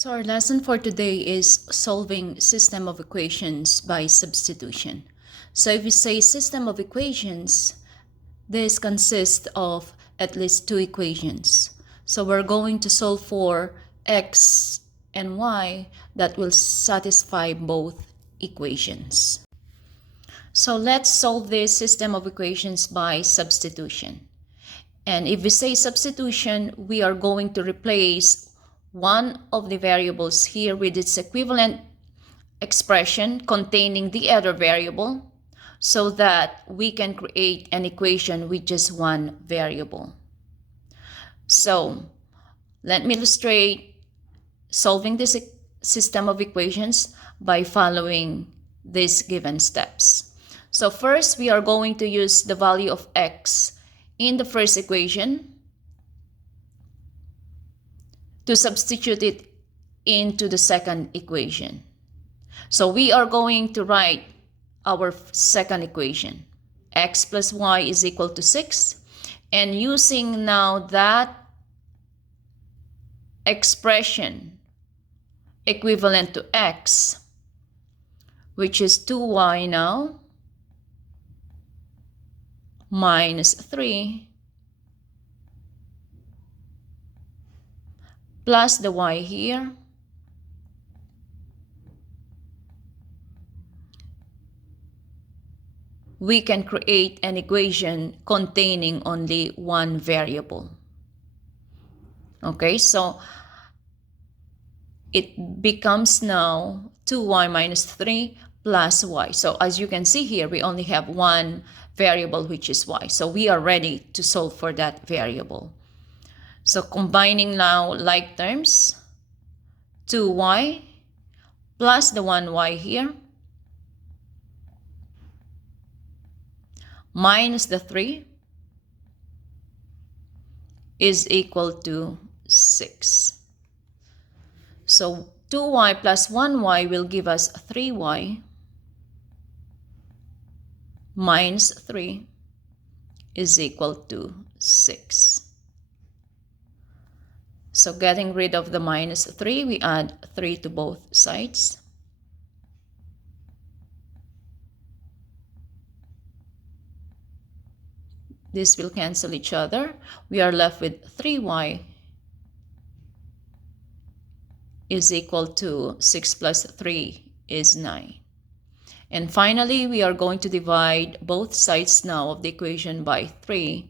So our lesson for today is solving system of equations by substitution. So if we say system of equations, this consists of at least two equations. So we're going to solve for x and y that will satisfy both equations. So let's solve this system of equations by substitution. And if we say substitution, we are going to replace one of the variables here with its equivalent expression containing the other variable so that we can create an equation with just one variable. So let me illustrate solving this system of equations by following these given steps. So first, we are going to use the value of x in the first equation to substitute it into the second equation. So we are going to write our second equation. X plus y is equal to 6. And using now that expression equivalent to x, which is 2y now, minus 3, plus the y here, we can create an equation containing only one variable. Okay, so it becomes now 2y minus 3 plus y. So as you can see here, we only have one variable, which is y. So we are ready to solve for that variable. So combining now like terms, 2y plus the 1y here, minus the 3 is equal to 6. So 2y plus 1y will give us 3y minus 3 is equal to 6. So getting rid of the minus 3, we add 3 to both sides. This will cancel each other. We are left with 3y is equal to 6 plus 3 is 9. And finally, we are going to divide both sides now of the equation by 3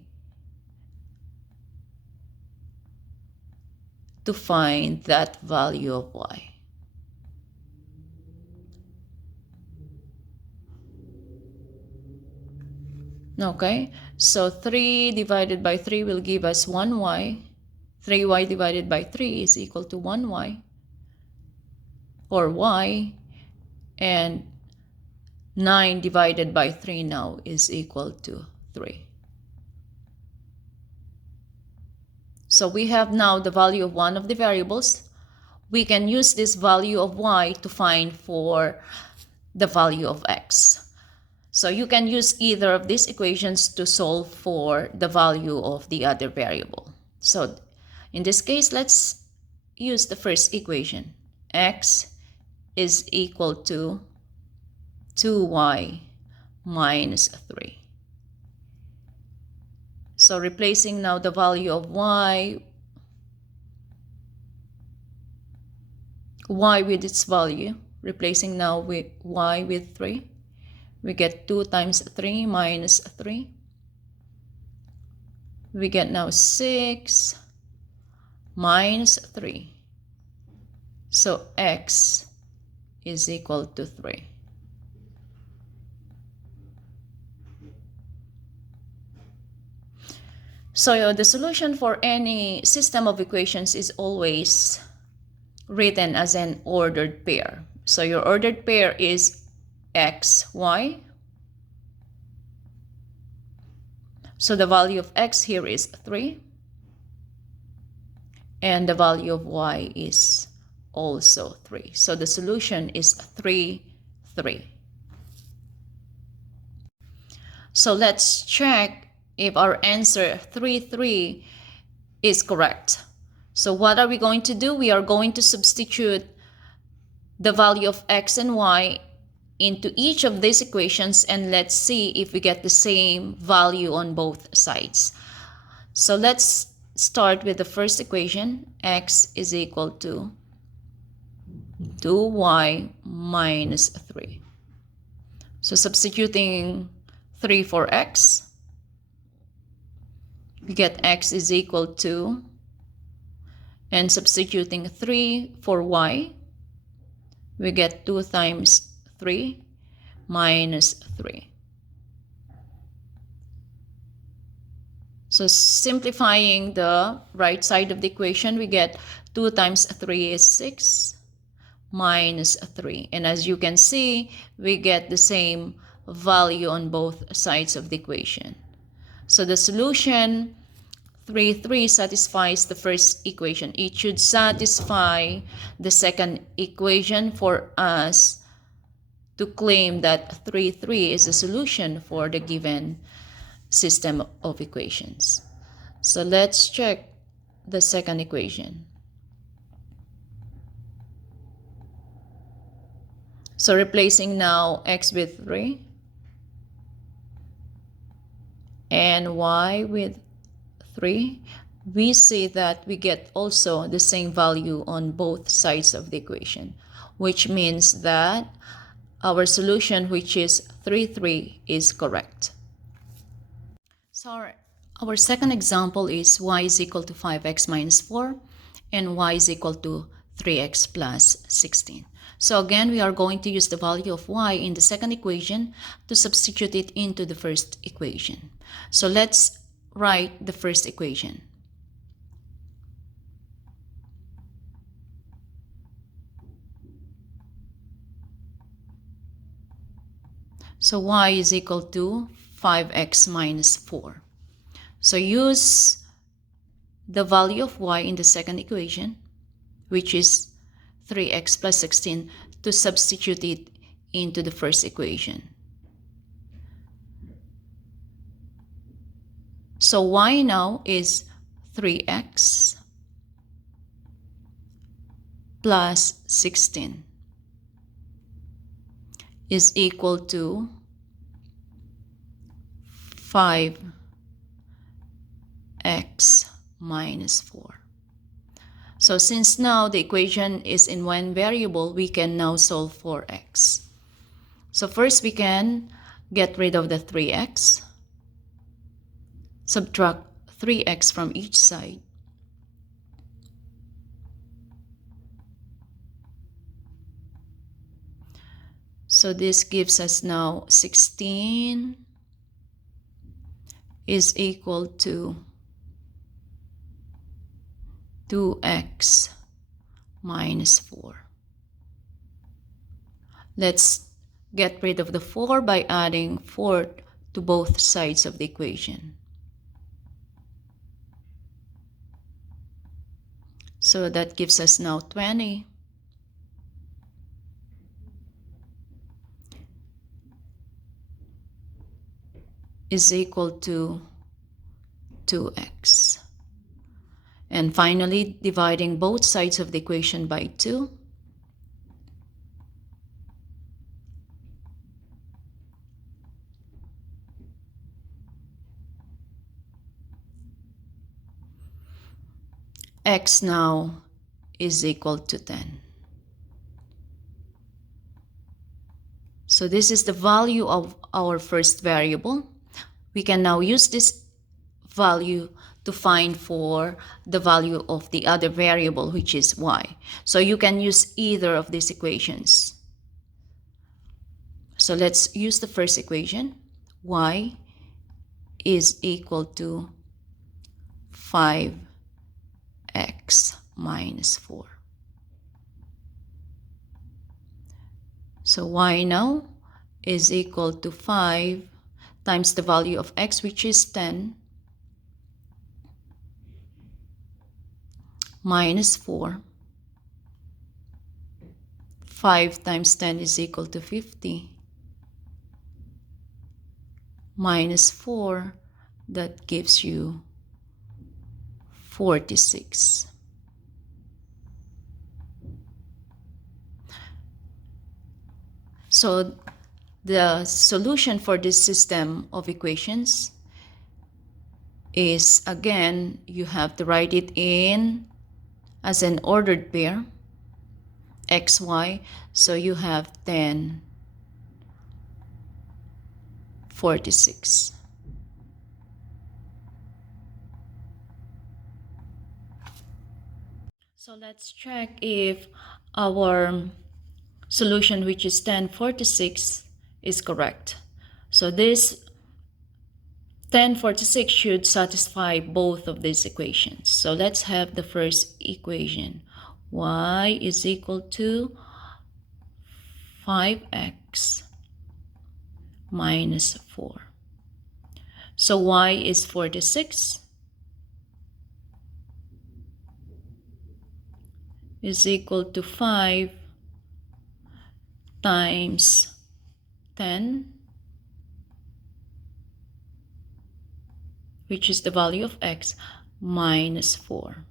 to find that value of y. Okay, so 3 divided by 3 will give us 1y. 3y divided by 3 is equal to 1y, or y, and 9 divided by 3 now is equal to 3. So we have now the value of one of the variables. We can use this value of y to find for the value of x. So you can use either of these equations to solve for the value of the other variable. So in this case, let's use the first equation. X is equal to 2y minus 3. So replacing now the value of y with its value, replacing now with y with 3, we get 2 times 3 minus 3. We get now 6 minus 3. So x is equal to 3. So the solution for any system of equations is always written as an ordered pair. So your ordered pair is x, y. So the value of x here is 3. And the value of y is also 3. So the solution is 3, 3. So let's check if our answer 3, 3 is correct. So what are we going to do? We are going to substitute the value of x and y into each of these equations, and let's see if we get the same value on both sides. So let's start with the first equation. X is equal to 2y minus 3. So substituting 3 for x, we get x is equal to, and substituting 3 for y, we get 2 times 3 minus 3. So simplifying the right side of the equation, we get 2 times 3 is 6 minus 3. And as you can see, we get the same value on both sides of the equation. So the solution 3 satisfies the first equation. It should satisfy the second equation for us to claim that 3 is the solution for the given system of equations. So let's check the second equation. So replacing now x with 3 and y with 3, we see that we get also the same value on both sides of the equation, which means that our solution, which is 3, is correct. So our second example is y is equal to 5x minus 4 and y is equal to 3x plus 16. So again, we are going to use the value of y in the second equation to substitute it into the first equation. So let's write the first equation. So y is equal to 5x minus 4. So use the value of y in the second equation, which is 3x plus 16, to substitute it into the first equation. So y now is 3x plus 16 is equal to 5x minus 4. So since now the equation is in one variable, we can now solve for x. So first we can get rid of the 3x, subtract 3x from each side. So this gives us now 16 is equal to 2x minus 4. Let's get rid of the 4 by adding 4 to both sides of the equation. So that gives us now 20 is equal to 2x. And finally, dividing both sides of the equation by 2. X now is equal to 10. So this is the value of our first variable. We can now use this value to find for the value of the other variable, which is y. So you can use either of these equations. So let's use the first equation. Y is equal to 5x minus 4. So y now is equal to 5 times the value of x, which is 10, minus 4. 5 times 10 is equal to 50. Minus 4, that gives you 46. So the solution for this system of equations is, again, you have to write it in as an ordered pair, x, y. So you have 10, 46. So let's check if our solution, which is 1046, is correct. So this 1046 should satisfy both of these equations. So let's have the first equation. Y is equal to 5x minus 4. So y is 46 is equal to 5 times 10, which is the value of x, minus 4.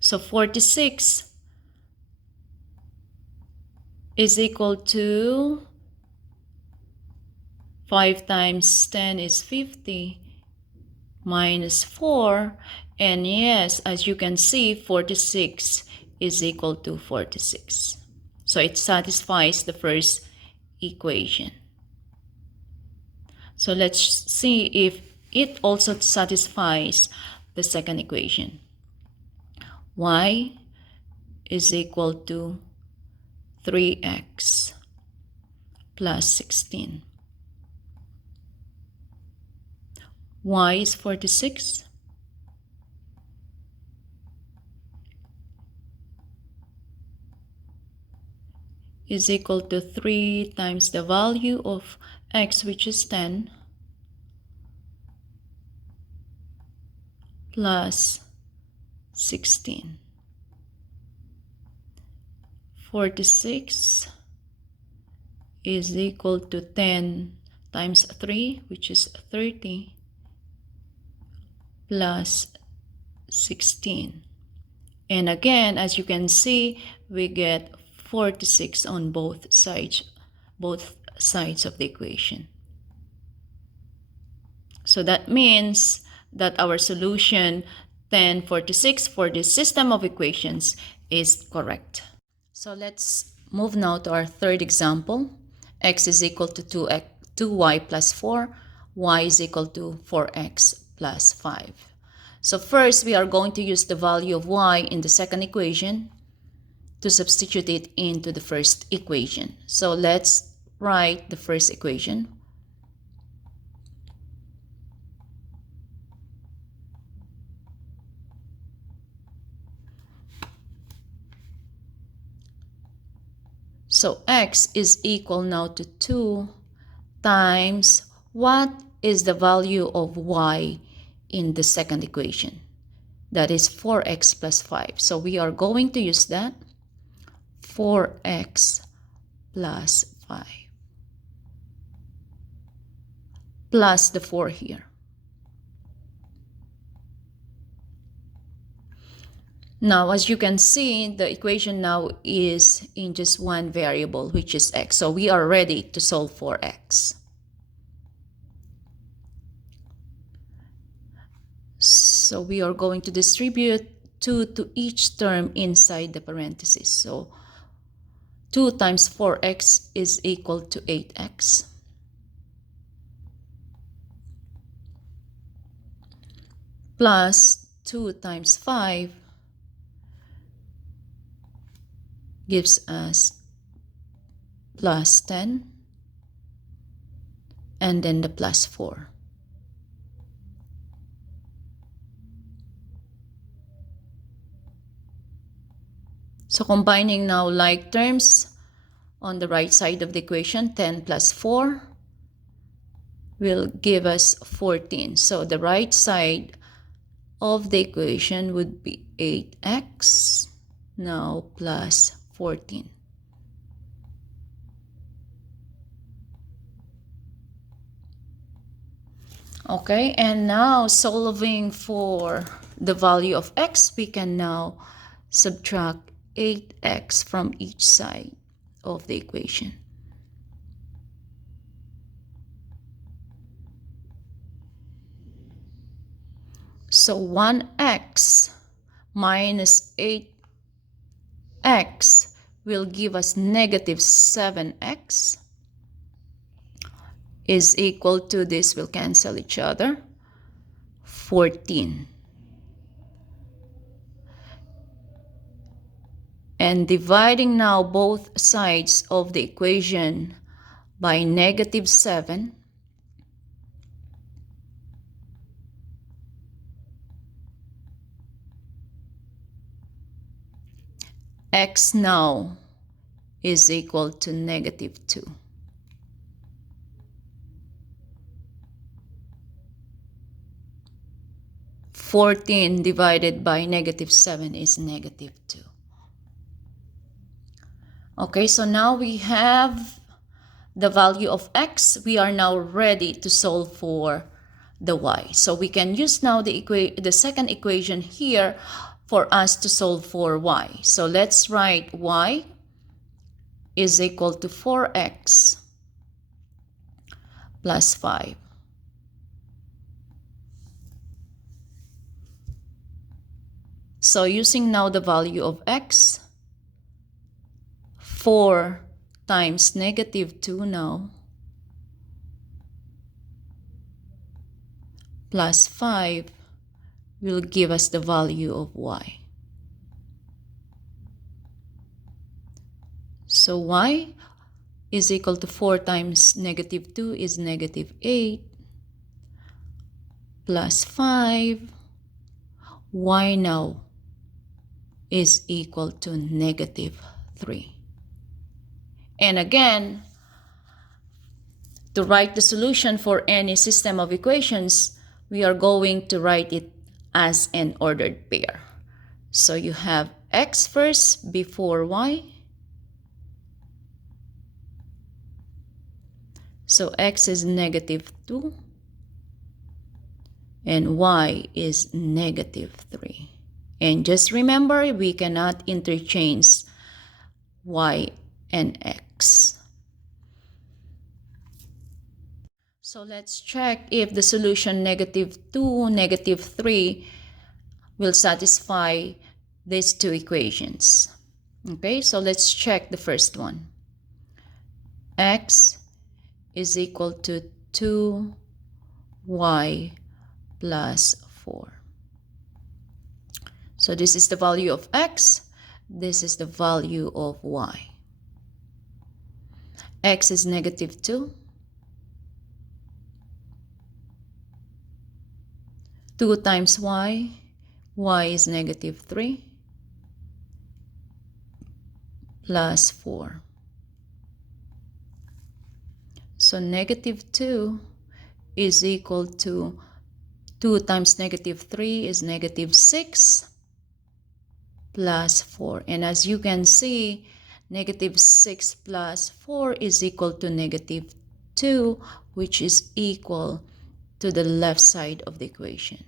So 46 is equal to 5 times 10 is 50 minus 4. And yes, as you can see, 46 is equal to 46. So it satisfies the first equation. So let's see if it also satisfies the second equation. Y is equal to 3x plus 16. Y is 46. Is equal to 3 times the value of x, which is 10, plus 16. 46 is equal to 10 times 3, which is 30, plus 16. And again, as you can see, we get 46 on both sides of the equation. So that means that our solution 1046 for this system of equations is correct. So let's move now to our third example. X is equal to 2y plus 4, y is equal to 4x plus 5. So first, we are going to use the value of y in the second equation to substitute it into the first equation. So let's write the first equation. So x is equal now to 2 times what is the value of y in the second equation? That is 4x plus 5. So we are going to use that. 4x plus 5 plus the 4 here. Now, as you can see, the equation now is in just one variable, which is x. So we are ready to solve for x. So we are going to distribute 2 to each term inside the parentheses. So 2 times 4x is equal to 8x. Plus 2 times 5 gives us plus 10. And then the plus 4. So combining now like terms on the right side of the equation, 10 plus 4 will give us 14. So the right side of the equation would be 8x now plus 14. Okay, and now solving for the value of x, we can now subtract 8x from each side of the equation. So 1x minus 8x will give us negative 7x is equal to, this will cancel each other, 14. And dividing now both sides of the equation by negative 7, x now is equal to negative 2. (14) divided by negative 7 is negative 2. Okay, so now we have the value of x. We are now ready to solve for the y. So we can use now the second equation here for us to solve for y. So let's write y is equal to 4x plus 5. So using now the value of x, 4 times negative 2 now, plus 5 will give us the value of y. So y is equal to 4 times negative 2 is negative 8, plus 5, y now is equal to negative 3. And again, to write the solution for any system of equations, we are going to write it as an ordered pair. So you have x first before y. So x is negative 2 and y is negative 3. And just remember, we cannot interchange y and x. So let's check if the solution negative 2, negative 3 will satisfy these two equations. Okay, so let's check the first one. X is equal to 2y plus 4. So this is the value of x, this is the value of y. X is negative 2. 2 times y, y is negative 3, plus 4. So negative 2 is equal to 2 times negative 3 is negative 6, plus 4. And as you can see, negative 6 plus 4 is equal to negative 2, which is equal to the left side of the equation.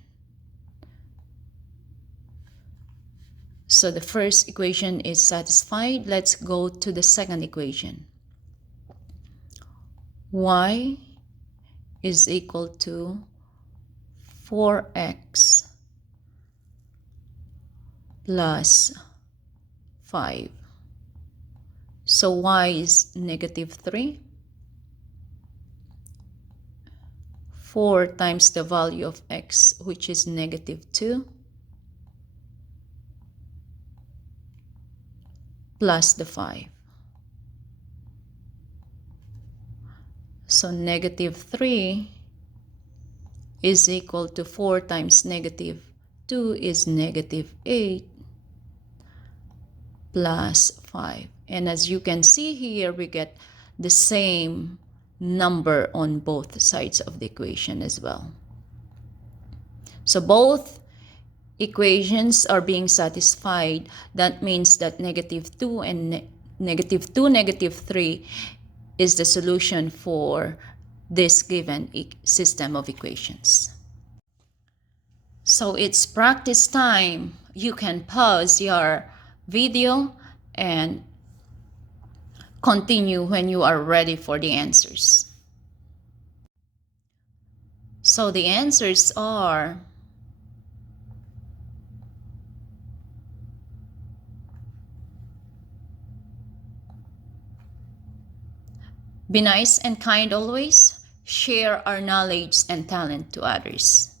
So the first equation is satisfied. Let's go to the second equation. Y is equal to 4x plus 5. So y is negative 3. 4 times the value of x, which is negative 2, plus the 5. So negative 3 is equal to 4 times negative 2 is negative 8, plus 5. And as you can see here, we get the same number on both sides of the equation as well. So both equations are being satisfied. That means that negative 2 and negative 2, negative 3 is the solution for this given system of equations. So it's practice time. You can pause your video and continue when you are ready for the answers. So the answers are Be nice and kind always. Share our knowledge and talent to others.